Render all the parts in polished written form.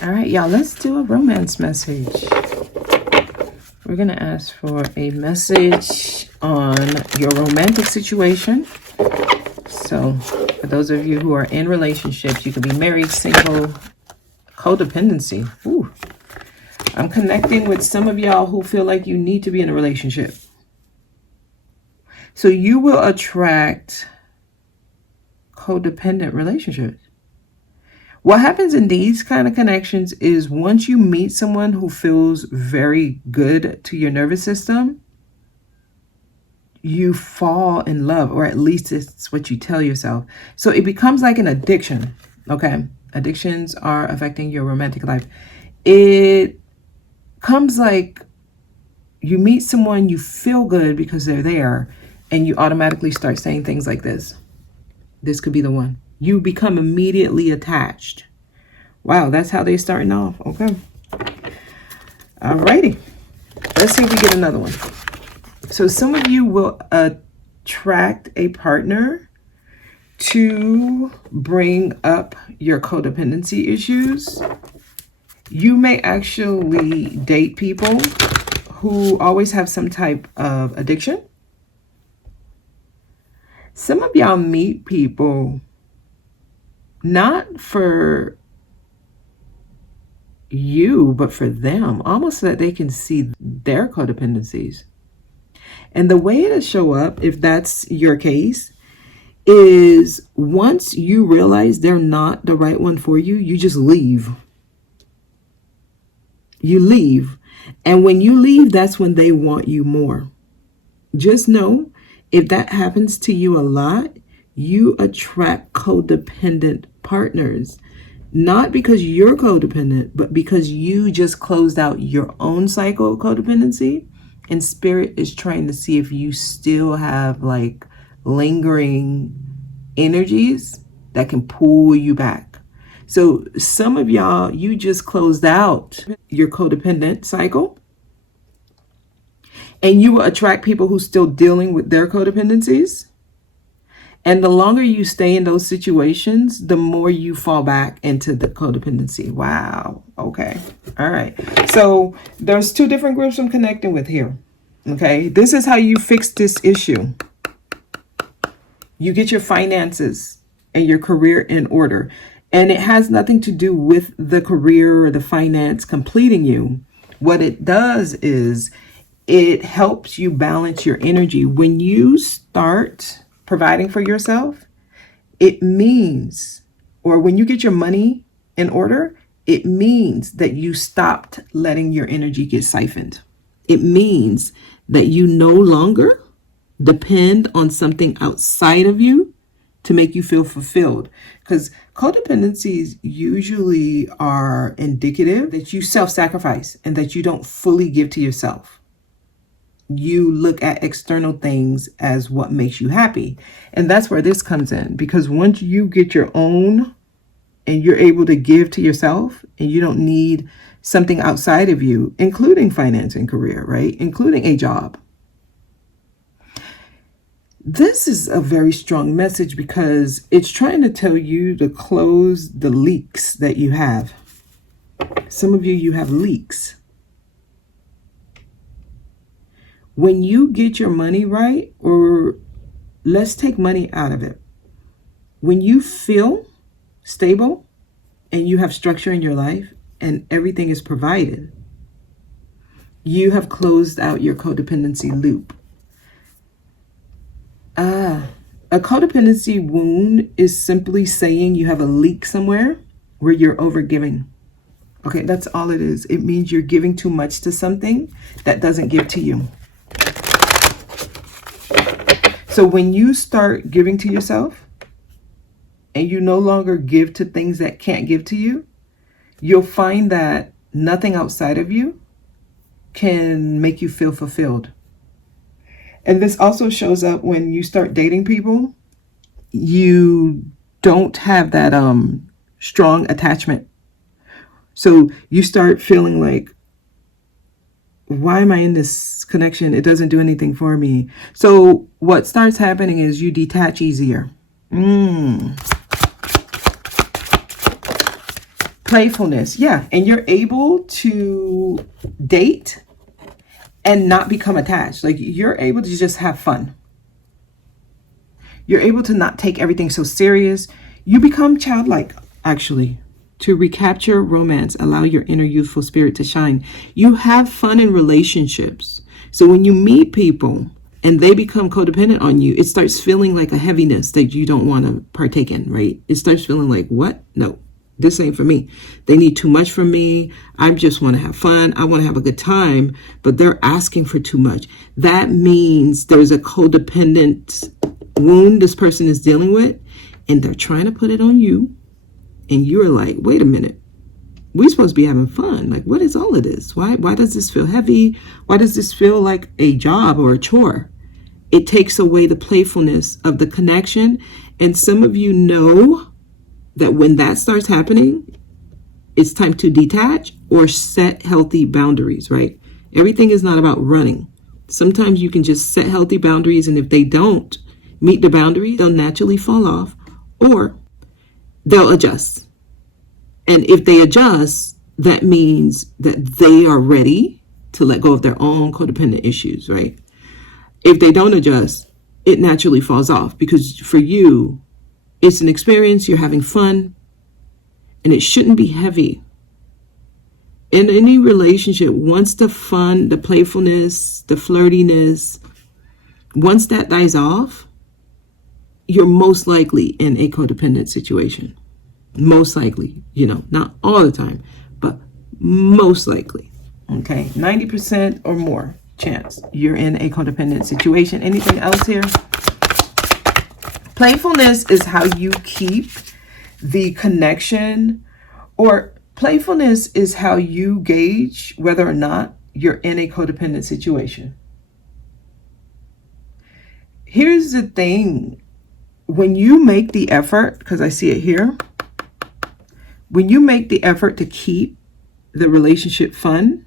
All right, y'all, let's do a romance message. We're going to ask for a message on your romantic situation. So for those of you who are in relationships, you could be married, single, codependency. Ooh. I'm connecting with some of y'all who feel like you need to be in a relationship. So you will attract codependent relationships. What happens in these kind of connections is once you meet someone who feels very good to your nervous system, you fall in love, or at least it's what you tell yourself. So it becomes like an addiction, okay? Addictions are affecting your romantic life. It comes like you meet someone, you feel good because they're there, and you automatically start saying things like this. This could be the one. You become immediately attached. Wow, that's how they're starting off. Okay. Alrighty. Let's see if we get another one. So some of you will attract a partner to bring up your codependency issues. You may actually date people who always have some type of addiction. Some of y'all meet people not for you, but for them, almost so that they can see their codependencies. And the way it'll show up, if that's your case, is once you realize they're not the right one for you, you just leave. You leave. And when you leave, that's when they want you more. Just know, if that happens to you a lot, you attract codependent partners. Not because you're codependent, but because you just closed out your own cycle of codependency. And spirit is trying to see if you still have like lingering energies that can pull you back. So some of y'all, you just closed out your codependent cycle, and you will attract people who still dealing with their codependencies. And the longer you stay in those situations, the more you fall back into the codependency. Wow. Okay. All right. So there's two different groups I'm connecting with here. Okay. This is how you fix this issue. You get your finances and your career in order. And it has nothing to do with the career or the finance completing you. What it does is it helps you balance your energy. When you start providing for yourself, it means, or when you get your money in order, it means that you stopped letting your energy get siphoned. It means that you no longer depend on something outside of you to make you feel fulfilled. Because codependencies usually are indicative that you self-sacrifice and that you don't fully give to yourself. You look at external things as what makes you happy. And that's where this comes in. Because once you get your own and you're able to give to yourself, and you don't need something outside of you, including finance and career, right? Including a job. This is a very strong message because it's trying to tell you to close the leaks that you have. Some of you have leaks. When you get your money right, or let's take money out of it. When you feel stable and you have structure in your life and everything is provided, you have closed out your codependency loop. A codependency wound is simply saying you have a leak somewhere where you're overgiving. Okay, that's all it is. It means you're giving too much to something that doesn't give to you. So when you start giving to yourself and you no longer give to things that can't give to you, you'll find that nothing outside of you can make you feel fulfilled. And this also shows up when you start dating people. You don't have that strong attachment. So you start feeling like, why am I in this connection? It doesn't do anything for me. So what starts happening is you detach easier. Playfulness, yeah. And you're able to date and not become attached. Like, you're able to just have fun. You're able to not take everything so serious. You become childlike, actually. To recapture romance, allow your inner youthful spirit to shine. You have fun in relationships. So when you meet people and they become codependent on you, it starts feeling like a heaviness that you don't want to partake in, right? It starts feeling like, what? No, this ain't for me. They need too much from me. I just want to have fun. I want to have a good time, but they're asking for too much. That means there's a codependent wound this person is dealing with, and they're trying to put it on you. And you're like, wait a minute, we're supposed to be having fun. Like, what is all of this? Why does this feel heavy? Why does this feel like a job or a chore? It takes away the playfulness of the connection. And some of you know that when that starts happening, it's time to detach or set healthy boundaries, right? Everything is not about running. Sometimes you can just set healthy boundaries, and if they don't meet the boundaries, they'll naturally fall off, or they'll adjust. And if they adjust, that means that they are ready to let go of their own codependent issues, right? If they don't adjust, it naturally falls off, because for you, it's an experience, you're having fun, and it shouldn't be heavy. In any relationship, once the fun, the playfulness, the flirtiness, once that dies off, you're most likely in a codependent situation. Most likely, not all the time, but most likely. Okay, 90% or more chance you're in a codependent situation. Anything else here? Playfulness is how you keep the connection, or playfulness is how you gauge whether or not you're in a codependent situation. Here's the thing. When you make the effort, because I see it here, when you make the effort to keep the relationship fun,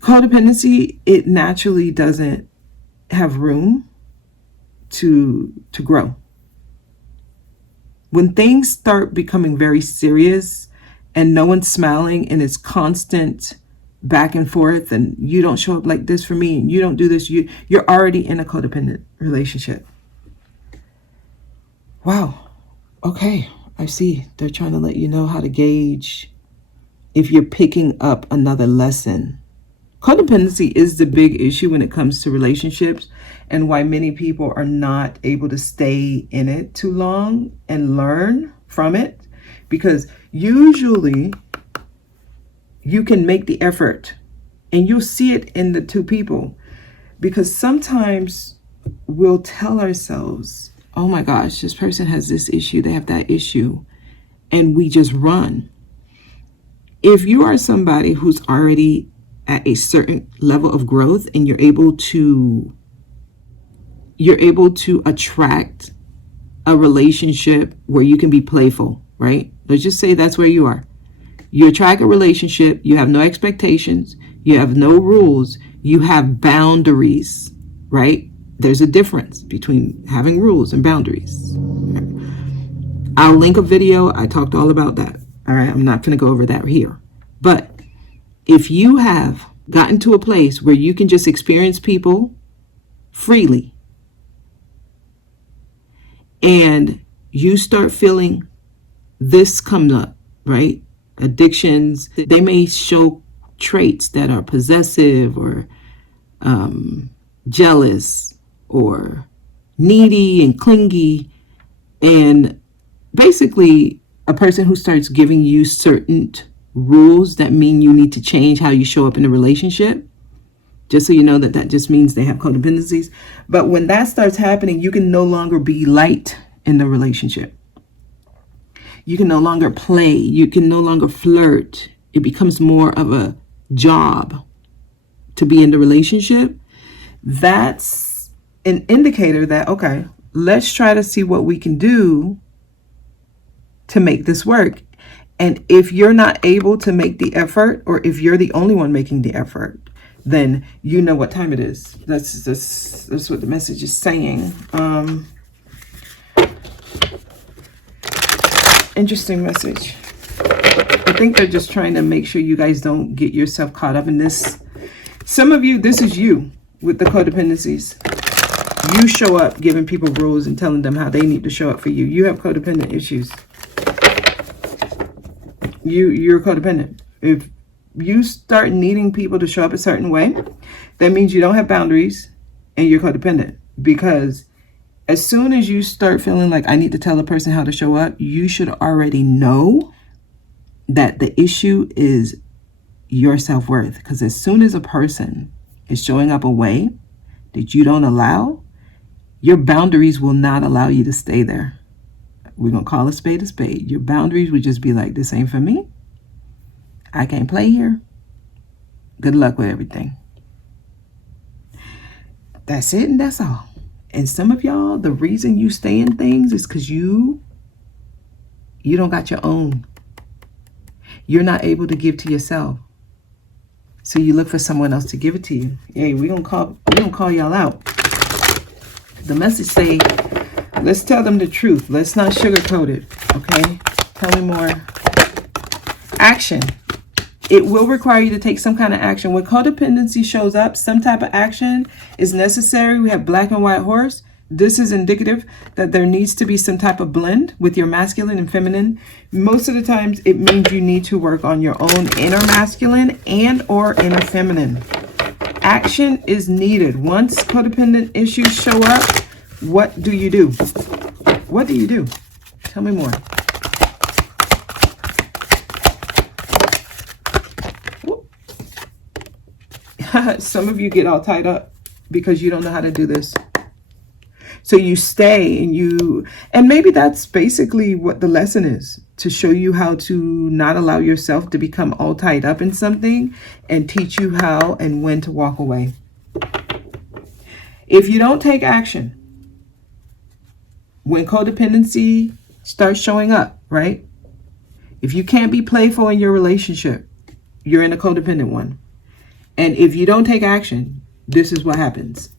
codependency, it naturally doesn't have room to grow. When things start becoming very serious and no one's smiling and it's constant back and forth, and you don't show up like this for me and you don't do this, you're already in a codependent relationship. Wow. Okay. I see. They're trying to let you know how to gauge if you're picking up another lesson. Codependency is the big issue when it comes to relationships, and why many people are not able to stay in it too long and learn from it. Because usually you can make the effort and you'll see it in the two people. Because sometimes we'll tell ourselves, oh my gosh, this person has this issue, they have that issue, and we just run. If you are somebody who's already at a certain level of growth and you're able to attract a relationship where you can be playful, right? Let's just say that's where you are. You attract a relationship, you have no expectations, you have no rules, you have boundaries, right? There's a difference between having rules and boundaries. I'll link a video. I talked all about that. All right. I'm not going to go over that here. But if you have gotten to a place where you can just experience people freely, and you start feeling this comes up, right? Addictions, they may show traits that are possessive or jealous or needy and clingy, and basically a person who starts giving you certain rules that mean you need to change how you show up in a relationship. Just so you know that just means they have codependencies. But when that starts happening, you can no longer be light in the relationship. You can no longer play. You can no longer flirt. It becomes more of a job to be in the relationship. That's an indicator that, okay, let's try to see what we can do to make this work. And if you're not able to make the effort, or if you're the only one making the effort, then you know what time it is. That's what the message is saying. Interesting message. I think they're just trying to make sure you guys don't get yourself caught up in this. Some of you, this is you with the codependencies. You show up giving people rules and telling them how they need to show up for you. You have codependent issues. You're codependent. If you start needing people to show up a certain way, that means you don't have boundaries and you're codependent. Because as soon as you start feeling like I need to tell a person how to show up, you should already know that the issue is your self-worth. Because as soon as a person is showing up a way that you don't allow, your boundaries will not allow you to stay there. We're going to call a spade a spade. Your boundaries would just be like, this ain't for me. I can't play here. Good luck with everything. That's it and that's all. And some of y'all, the reason you stay in things is because you don't got your own. You're not able to give to yourself. So you look for someone else to give it to you. Hey, we don't call y'all out. The message say, let's tell them the truth. Let's not sugarcoat it. Okay? Tell me more. Action. It will require you to take some kind of action. When codependency shows up, some type of action is necessary. We have black and white horse. This is indicative that there needs to be some type of blend with your masculine and feminine. Most of the times it means you need to work on your own inner masculine and or inner feminine. Action is needed. Once codependent issues show up, what do you do? What do you do? Tell me more. Some of you get all tied up because you don't know how to do this. So you stay and maybe that's basically what the lesson is, to show you how to not allow yourself to become all tied up in something and teach you how and when to walk away. If you don't take action, when codependency starts showing up, right? If you can't be playful in your relationship, you're in a codependent one. And if you don't take action, this is what happens.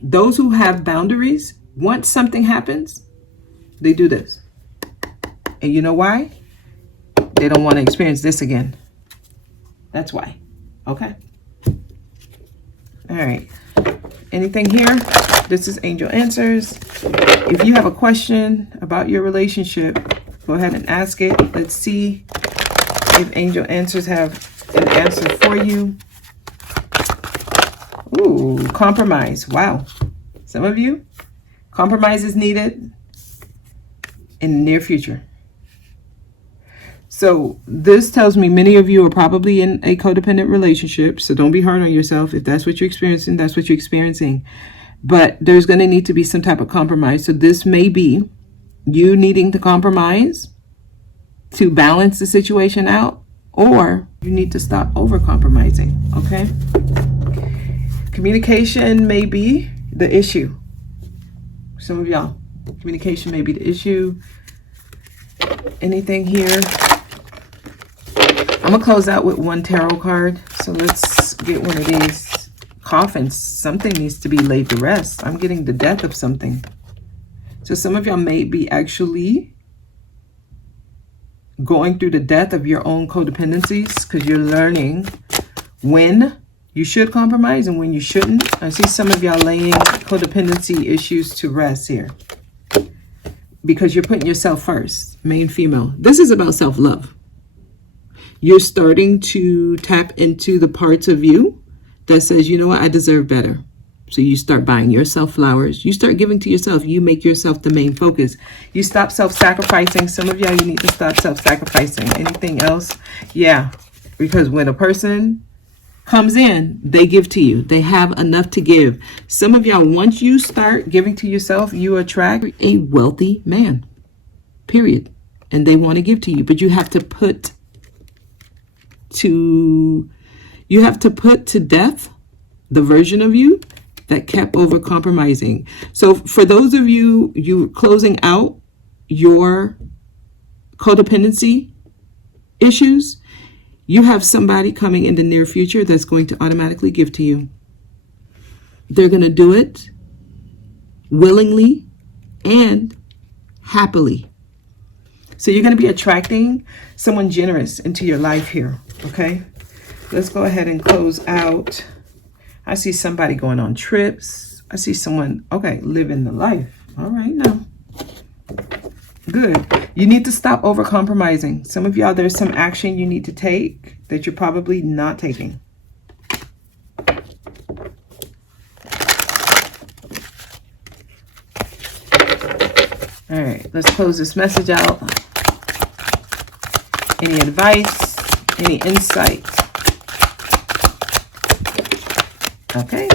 Those who have boundaries, once something happens, they do this. And you know why? They don't want to experience this again. That's why. Okay? All right. Anything here? This is Angel Answers. If you have a question about your relationship, go ahead and ask it. Let's see if Angel Answers have an answer for you. Ooh, compromise. Wow. Some of you, compromise is needed in the near future. So this tells me many of you are probably in a codependent relationship. So don't be hard on yourself. If that's what you're experiencing, that's what you're experiencing. But there's going to need to be some type of compromise. So this may be you needing to compromise to balance the situation out, or you need to stop over-compromising, okay? Communication may be the issue. Some of y'all, communication may be the issue. Anything here? I'm going to close out with one tarot card. So let's get one of these. Coffins. Something needs to be laid to rest. I'm getting the death of something. So some of y'all may be actually going through the death of your own codependencies because you're learning when you should compromise and when you shouldn't. I see some of y'all laying codependency issues to rest here because you're putting yourself first, main female. This is about self-love. You're starting to tap into the parts of you that says, you know what, I deserve better. So you start buying yourself flowers. You start giving to yourself. You make yourself the main focus. You stop self-sacrificing. Some of y'all, you need to stop self-sacrificing. Anything else? Yeah, because when a person comes in, they give to you. They have enough to give. Some of y'all, once you start giving to yourself, you attract a wealthy man, period. And they want to give to you, but you have to put to death the version of you that kept over compromising. So for those of you closing out your codependency issues, you have somebody coming in the near future that's going to automatically give to you. They're going to do it willingly and happily. So you're going to be attracting someone generous into your life here. Okay. Let's go ahead and close out. I see somebody going on trips. I see someone, okay, living the life. All right, now. Good. You need to stop over compromising. Some of y'all, there's some action you need to take that you're probably not taking. All right, let's close this message out. Any advice? Any insight? Okay,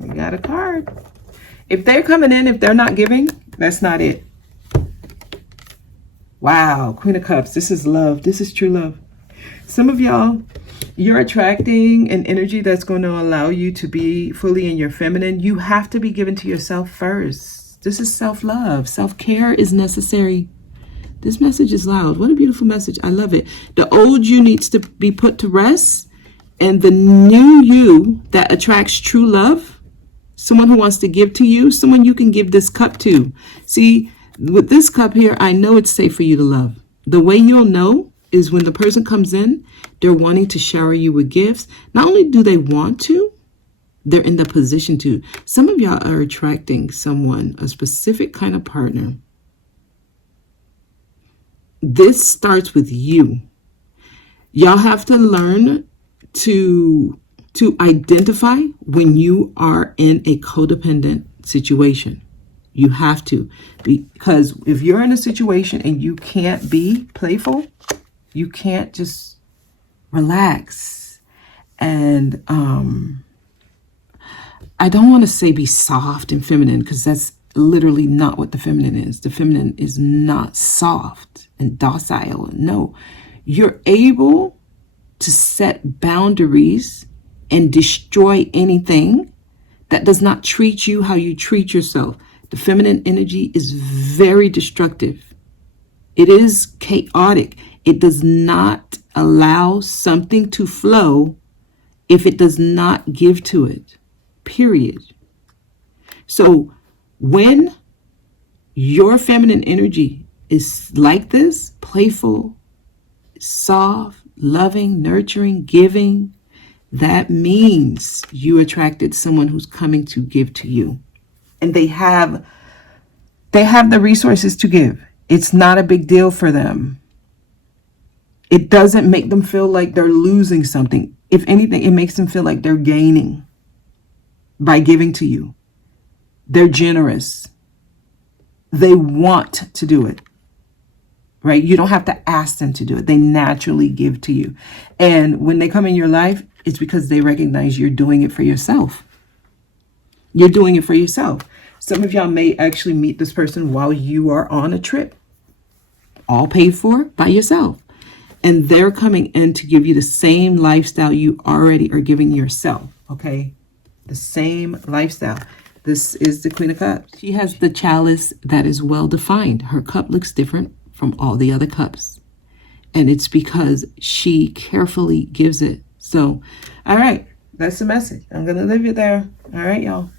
we got a card. If they're coming in, if they're not giving, that's not it. Wow, Queen of Cups. This is love. This is true love. Some of y'all, you're attracting an energy that's going to allow you to be fully in your feminine. You have to be given to yourself first. This is self-love. Self-care is necessary. This message is loud. What a beautiful message. I love it. The old you needs to be put to rest. And the new you that attracts true love, someone who wants to give to you, someone you can give this cup to. See, with this cup here, I know it's safe for you to love. The way you'll know is when the person comes in, they're wanting to shower you with gifts. Not only do they want to, they're in the position to. Some of y'all are attracting someone, a specific kind of partner. This starts with you. Y'all have to learn to identify when you are in a codependent situation. You have to, because if you're in a situation and you can't be playful, you can't just relax. And I don't want to say be soft and feminine, because that's literally not what the feminine is. The feminine is not soft and docile. No, you're able to set boundaries and destroy anything that does not treat you how you treat yourself. The feminine energy is very destructive. It is chaotic. It does not allow something to flow if it does not give to it, period. So when your feminine energy is like this, playful, soft, loving, nurturing, giving, that means you attracted someone who's coming to give to you. And they have the resources to give. It's not a big deal for them. It doesn't make them feel like they're losing something. If anything, it makes them feel like they're gaining by giving to you. They're generous. They want to do it. Right? You don't have to ask them to do it. They naturally give to you. And when they come in your life, it's because they recognize you're doing it for yourself. You're doing it for yourself. Some of y'all may actually meet this person while you are on a trip, all paid for by yourself. And they're coming in to give you the same lifestyle you already are giving yourself. Okay? The same lifestyle. This is the Queen of Cups. She has the chalice that is well defined. Her cup looks different from all the other cups. And it's because she carefully gives it. So, all right, that's the message. I'm going to leave it there. All right, y'all.